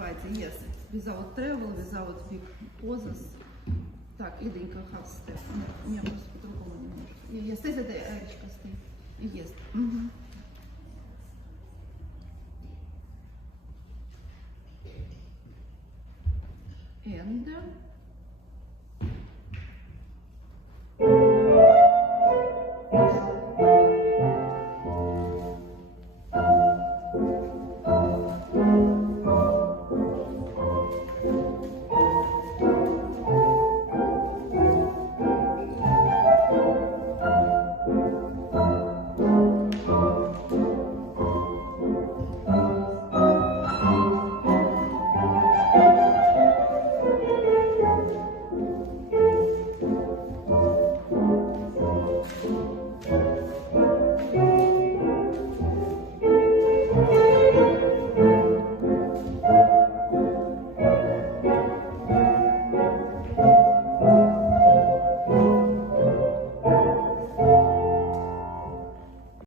називається yes. Without travel, without big poses. Так, Лиденька, half step. Нет, я просто по-другому не можу. Я стей, это Эричка стей. Yes. And